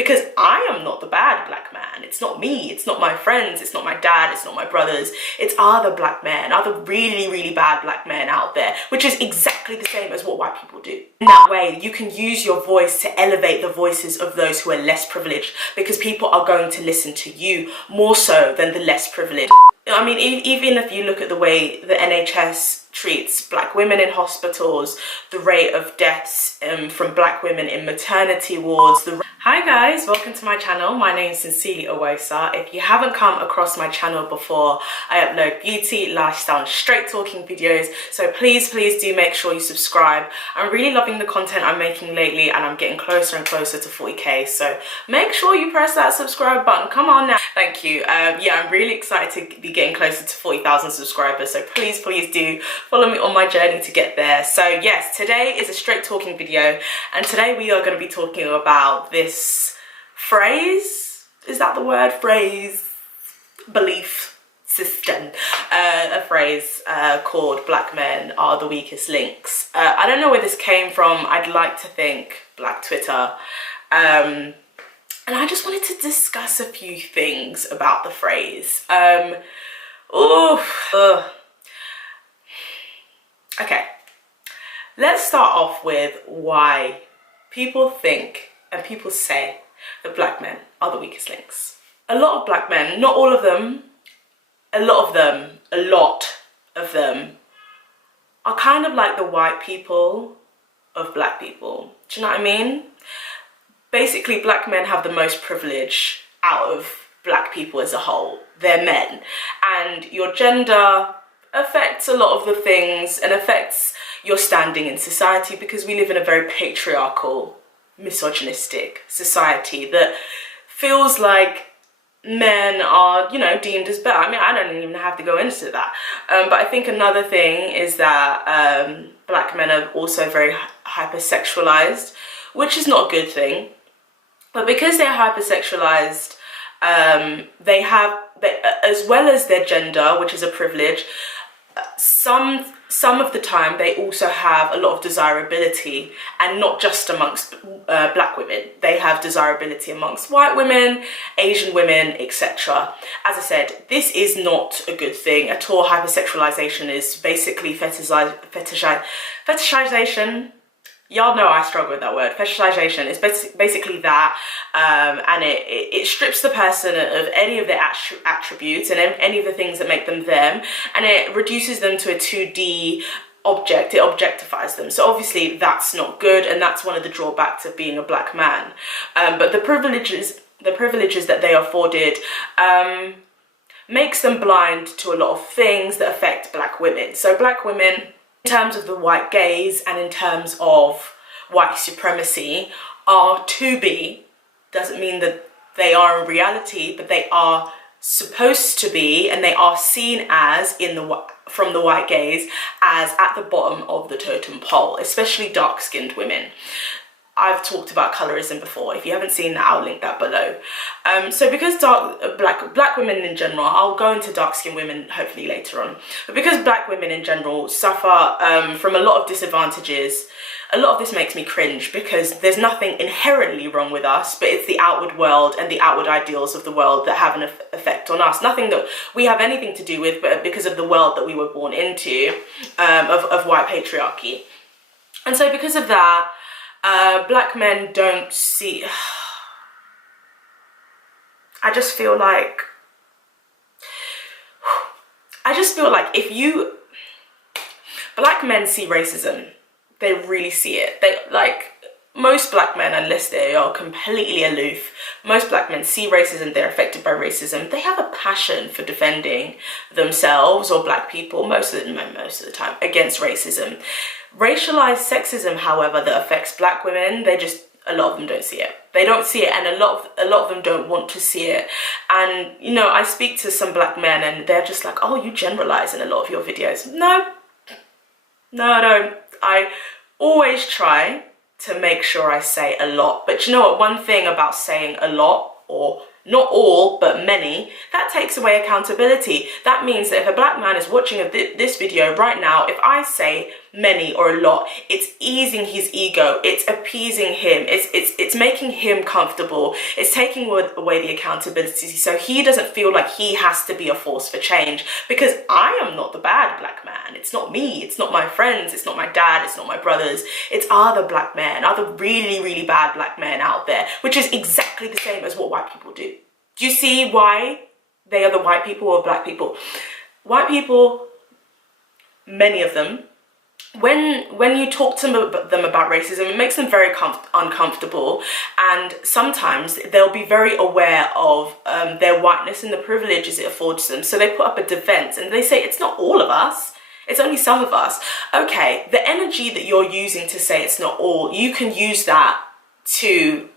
because I am not the bad black man. It's not me, it's not my friends, it's not my dad, it's not my brothers, it's other black men, other really, really bad black men out there, which is exactly the same as what white people do. In that way, you can use your voice to elevate the voices of those who are less privileged, because people are going to listen to you more so than the less privileged. I mean, even if you look at the way the NHS treats black women in hospitals, the rate of deaths from black women in maternity wards. Hi guys, welcome to my channel. My name is SincerelyOghosa. If you haven't come across my channel before, I upload beauty, lifestyle and straight talking videos, so please do make sure you subscribe. I'm really loving the content I'm making lately and I'm getting closer and closer to 40k, so make sure you press that subscribe button. Come on now. Thank you. Yeah, I'm really excited to be getting closer to 40,000 subscribers, so please do follow me on my journey to get there. So yes, today is a straight talking video, and today we are going to be talking about this phrase, is that the word? Phrase, belief system, a phrase called black men are the weakest links. I don't know where this came from. I'd like to think Black Twitter. And I just wanted to discuss a few things about the phrase. Okay, let's start off with why people think and people say that black men are the weakest links. A lot of black men, not all of them, a lot of them are kind of like the white people of black people. Do you know what I mean? Basically, black men have the most privilege out of black people as a whole. They're men, and your gender affects a lot of the things and affects your standing in society, because we live in a very patriarchal, misogynistic society that feels like men are, you know, deemed as better. I mean, I don't even have to go into that. But I think another thing is that black men are also very hypersexualized, which is not a good thing. But because they're hypersexualized, they have, as well as their gender, which is a privilege, some of the time they also have a lot of desirability, and not just amongst black women. They have desirability amongst white women, Asian women, etc. As I said, this is not a good thing at all. Hypersexualization is basically fetishization. Y'all know I struggle with that word. Fetishization is basically that, and it strips the person of any of their attributes and any of the things that make them them, and it reduces them to a 2D object. It objectifies them. So obviously that's not good, and that's one of the drawbacks of being a black man. But the privileges that they are afforded makes them blind to a lot of things that affect black women. So black women, in terms of the white gaze and in terms of white supremacy, are to be, doesn't mean that they are in reality, but they are supposed to be, and they are seen as, from the white gaze, as at the bottom of the totem pole, especially dark-skinned women. I've talked about colorism before. If you haven't seen that, I'll link that below. So because black women in general, I'll go into dark-skinned women hopefully later on, but because black women in general suffer from a lot of disadvantages, a lot of this makes me cringe, because there's nothing inherently wrong with us, but it's the outward world and the outward ideals of the world that have an effect on us. Nothing that we have anything to do with, but because of the world that we were born into, of white patriarchy. And so because of that, black men don't see, I just feel like if you, black men see racism, they really see it. They, like most black men, unless they are completely aloof, most black men see racism, they're affected by racism. They have a passion for defending themselves or black people most of the time against racism. Racialized sexism, however, that affects black women, a lot of them don't see it. They don't see it, and a lot of them don't want to see it. And you know, I speak to some black men and they're just like, oh, you generalize in a lot of your videos. No, I don't. I always try to make sure I say a lot, but you know what, one thing about saying a lot or not all, but many, that takes away accountability. That means that if a black man is watching this video right now, if I say many or a lot, it's easing his ego, it's appeasing him, it's making him comfortable, it's taking away the accountability, so he doesn't feel like he has to be a force for change, because I am not the bad black man. It's not me, it's not my friends, it's not my dad, it's not my brothers, it's other black men, other really, really bad black men out there, which is exactly the same as what white people do. Do you see why they are the white people or black people? White people, many of them, when you talk to them about racism, it makes them very uncomfortable, and sometimes they'll be very aware of their whiteness and the privileges it affords them. So they put up a defense and they say, it's not all of us, it's only some of us. Okay, the energy that you're using to say it's not all, you can use that to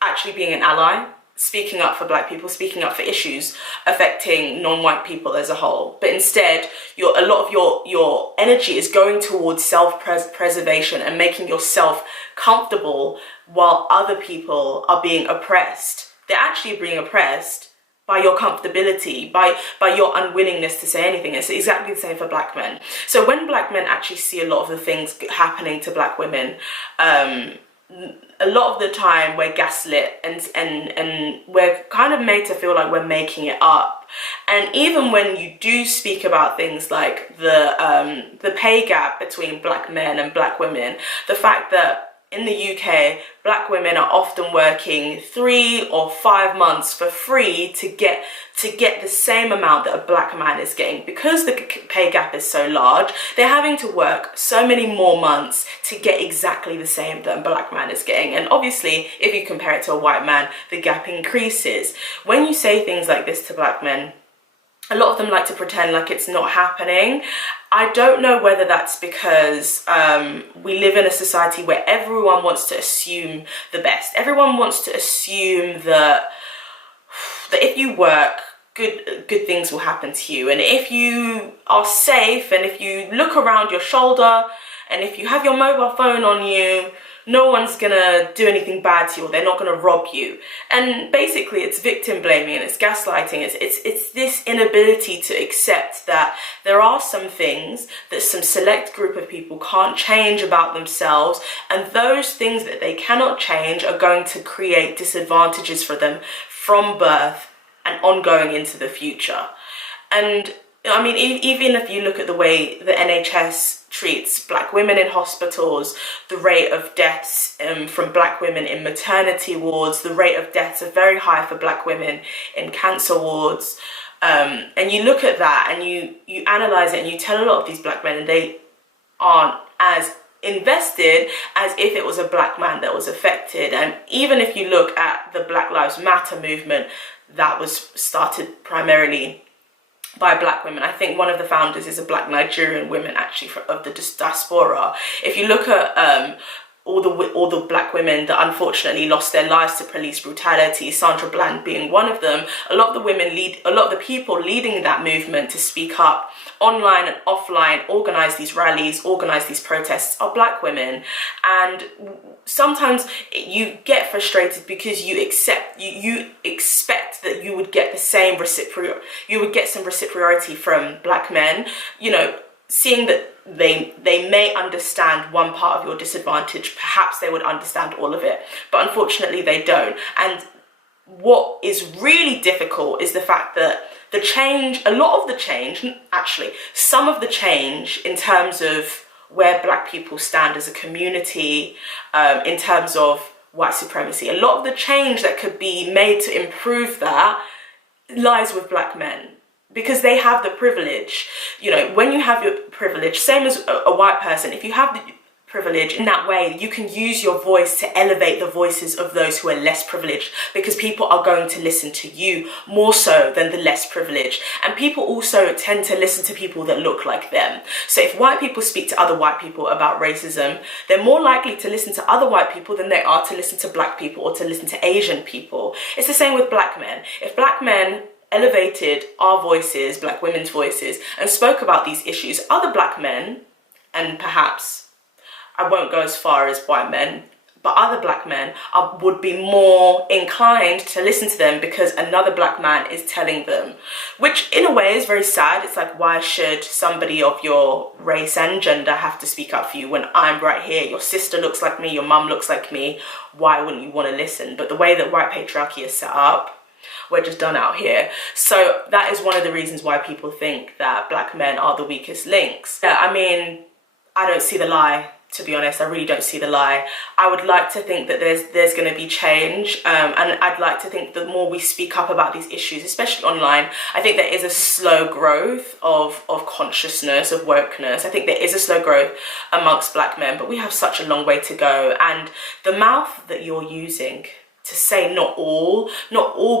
actually being an ally, speaking up for black people, speaking up for issues affecting non-white people as a whole. But instead, a lot of your energy is going towards self-preservation and making yourself comfortable while other people are being oppressed. They're actually being oppressed by your comfortability, by your unwillingness to say anything. It's exactly the same for black men. So when black men actually see a lot of the things happening to black women, a lot of the time we're gaslit and we're kind of made to feel like we're making it up. And even when you do speak about things like the pay gap between black men and black women, the fact that in the UK, black women are often working 3 or 5 months for free to get the same amount that a black man is getting. Because the pay gap is so large, they're having to work so many more months to get exactly the same that a black man is getting. And obviously, if you compare it to a white man, the gap increases. When you say things like this to black men, a lot of them like to pretend like it's not happening. I don't know whether that's because we live in a society where everyone wants to assume the best. Everyone wants to assume that if you work, good things will happen to you. And if you are safe, and if you look around your shoulder, and if you have your mobile phone on you, no one's gonna do anything bad to you, or they're not gonna rob you. And basically it's victim blaming and it's gaslighting. It's this inability to accept that there are some things that some select group of people can't change about themselves, and those things that they cannot change are going to create disadvantages for them from birth and ongoing into the future. And I mean, even if you look at the way the NHS treats black women in hospitals, the rate of deaths from black women in maternity wards, the rate of deaths are very high for black women in cancer wards. And you look at that and you analyze it, and you tell a lot of these black men, and they aren't as invested as if it was a black man that was affected. And even if you look at the Black Lives Matter movement, that was started primarily by black women. I think one of the founders is a black Nigerian woman, actually, of the diaspora. If you look at all the black women that unfortunately lost their lives to police brutality, Sandra Bland being one of them, a lot of the people leading that movement to speak up online and offline, organize these rallies, organize these protests, are black women. And sometimes you get frustrated because you expect that you would get the same reciprocity from black men, you know, seeing that they may understand one part of your disadvantage. Perhaps they would understand all of it, but unfortunately they don't. And what is really difficult is the fact that some of the change in terms of where black people stand as a community, in terms of white supremacy, a lot of the change that could be made to improve that lies with black men, because they have the privilege. You know, when you have your privilege, same as a white person, if you have the privilege in that way, you can use your voice to elevate the voices of those who are less privileged, because people are going to listen to you more so than the less privileged. And people also tend to listen to people that look like them. So if white people speak to other white people about racism, they're more likely to listen to other white people than they are to listen to black people or to listen to Asian people. It's the same with black men. If black men elevated our voices, black women's voices, and spoke about these issues, other black men, and perhaps I won't go as far as white men, but other black men would be more inclined to listen to them because another black man is telling them, which in a way is very sad. It's like, why should somebody of your race and gender have to speak up for you when I'm right here? Your sister looks like me, your mum looks like me. Why wouldn't you want to listen? But the way that white patriarchy is set up, we're just done out here. So that is one of the reasons why people think that black men are the weakest links. Yeah, I mean, I don't see the lie. To be honest, I really don't see the lie. I would like to think that there's going to be change, and I'd like to think the more we speak up about these issues, especially online, I think there is a slow growth of consciousness, of wokeness. I think there is a slow growth amongst black men, but we have such a long way to go. And the mouth that you're using to say not all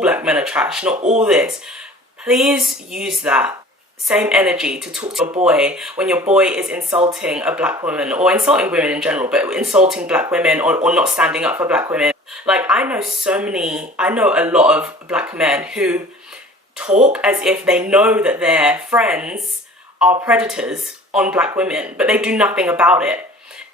black men are trash, not all this, please use that same energy to talk to your boy when your boy is insulting a black woman, or insulting women in general, but insulting black women, or not standing up for black women. Like, I know a lot of black men who talk as if they know that their friends are predators on black women, but they do nothing about it.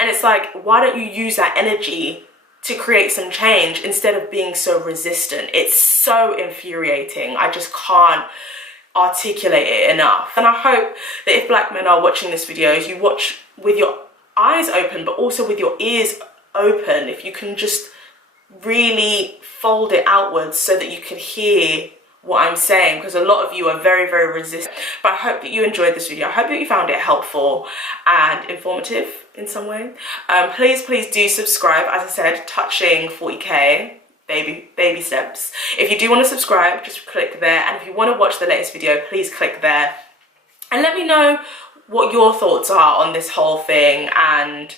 And it's like, why don't you use that energy to create some change instead of being so resistant? It's so infuriating. I just can't articulate it enough. And I hope that if black men are watching this video, you watch with your eyes open, but also with your ears open. If you can just really fold it outwards so that you can hear what I'm saying, because a lot of you are very, very resistant. But I hope that you enjoyed this video. I hope that you found it helpful and informative in some way. Please do subscribe. As I said, touching 40k. Baby steps. If you do want to subscribe, just click there, and if you want to watch the latest video, please click there, and let me know what your thoughts are on this whole thing and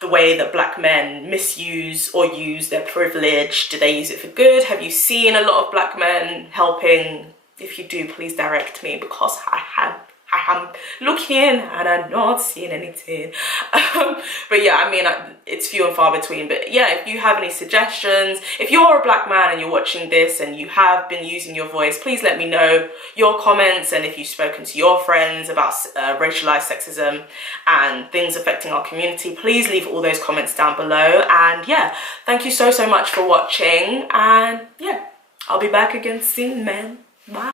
the way that black men misuse or use their privilege. Do they use it for good? Have you seen a lot of black men helping? If you do, please direct me, because I am looking and I'm not seeing anything. But yeah, I mean, it's few and far between. But yeah, if you have any suggestions, if you're a black man and you're watching this and you have been using your voice, please let me know your comments, and if you've spoken to your friends about racialized sexism and things affecting our community, please leave all those comments down below. And yeah, thank you so much for watching, and yeah, I'll be back again soon, man. Bye.